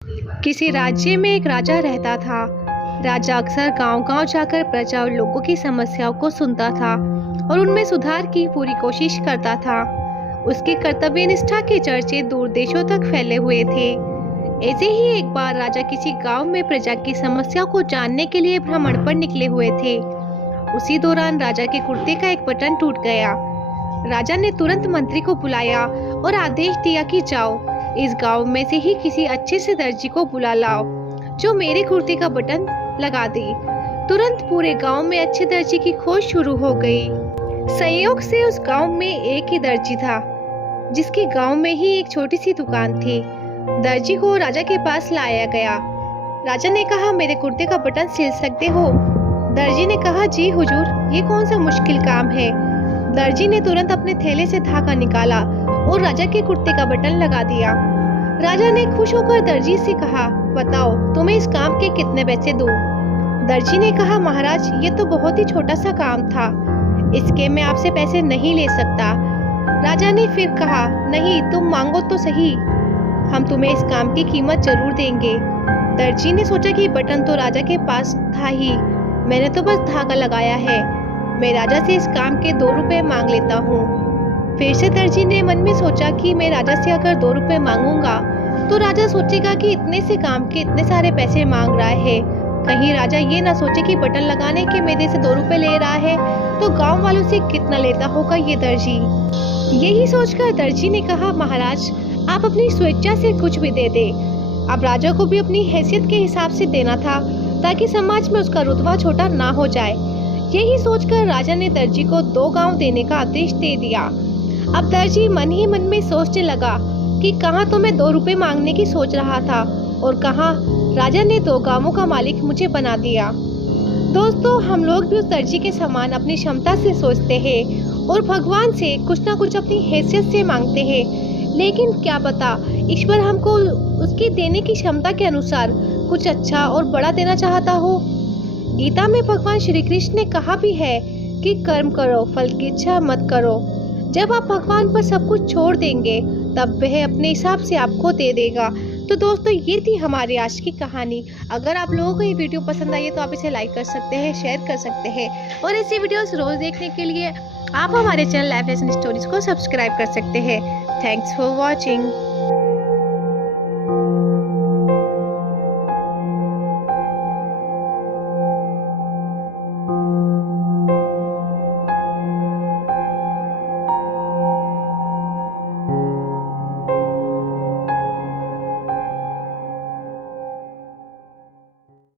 किसी राज्य में एक राजा रहता था। राजा अक्सर गांव-गांव जाकर प्रजा और लोगों की समस्याओं को सुनता था और उनमें सुधार की पूरी कोशिश करता था। उसकी कर्तव्य निष्ठा के चर्चे दूर देशों तक फैले हुए थे। ऐसे ही एक बार राजा किसी गांव में प्रजा की समस्याओं को जानने के लिए भ्रमण पर निकले हुए थे। उसी दौरान राजा के कुर्ते का एक बटन टूट गया। राजा ने तुरंत मंत्री को बुलाया और आदेश दिया कि जाओ, इस गांव में से ही किसी अच्छे से दर्जी को बुला लाओ जो मेरे कुर्ते का बटन लगा दे। तुरंत पूरे गांव में अच्छे दर्जी की खोज शुरू हो गई। संयोग से उस गांव में एक ही दर्जी था जिसके गांव में ही एक छोटी सी दुकान थी। दर्जी को राजा के पास लाया गया। राजा ने कहा, मेरे कुर्ते का बटन सिल सकते हो? दर्जी ने कहा, जी हुजूर, ये कौन सा मुश्किल काम है। दर्जी ने तुरंत अपने थैले से धागा निकाला और राजा के कुर्ते का बटन लगा दिया। राजा ने खुश होकर दर्जी से कहा, बताओ तुम्हें इस काम के कितने पैसे दूं? दर्जी ने कहा, महाराज, ये तो बहुत ही छोटा सा काम था, इसके मैं आपसे पैसे नहीं ले सकता। राजा ने फिर कहा, नहीं, तुम मांगो तो सही, हम तुम्हें इस काम की कीमत जरूर देंगे। दर्जी ने सोचा कि बटन तो राजा के पास था ही, मैंने तो बस धागा लगाया है, मैं राजा से इस काम के 2 रुपए मांग लेता हूँ। फिर से दर्जी ने मन में सोचा कि मैं राजा से अगर 2 रुपए मांगूंगा तो राजा सोचेगा कि इतने से काम के इतने सारे पैसे मांग रहा है, कहीं राजा ये ना सोचे कि बटन लगाने के मेरे से 2 रुपए ले रहा है तो गांव वालों से कितना लेता होगा ये दर्जी। यही सोचकर दर्जी ने कहा, महाराज, आप अपनी स्वेच्छा से कुछ भी दे दे। अब राजा को भी अपनी हैसियत के हिसाब से देना था ताकि समाज में उसका रुतबा छोटा ना हो जाए। यही सोचकर राजा ने दर्जी को 2 गांव देने का आदेश दे दिया। अब दर्जी मन ही मन में सोचने लगा कि कहाँ तो मैं 2 रुपए मांगने की सोच रहा था और कहाँ राजा ने 2 गांवों का मालिक मुझे बना दिया। दोस्तों, हम लोग भी उस दर्जी के समान अपनी क्षमता से सोचते हैं और भगवान से कुछ ना कुछ अपनी हैसियत से मांगते हैं, लेकिन क्या पता ईश्वर हमको उसकी देने की क्षमता के अनुसार कुछ अच्छा और बड़ा देना चाहता हो। गीता में भगवान श्री कृष्ण ने कहा भी है कि कर्म करो, फल की इच्छा मत करो। जब आप भगवान पर सब कुछ छोड़ देंगे तब वह अपने हिसाब से आपको दे देगा। तो दोस्तों, ये थी हमारी आज की कहानी। अगर आप लोगों को ये वीडियो पसंद आई है तो आप इसे लाइक कर सकते हैं, शेयर कर सकते हैं और ऐसी वीडियोस रोज देखने के लिए आप हमारे चैनल लाइफ लेसन स्टोरीज को सब्सक्राइब कर सकते हैं। Thanks for watching.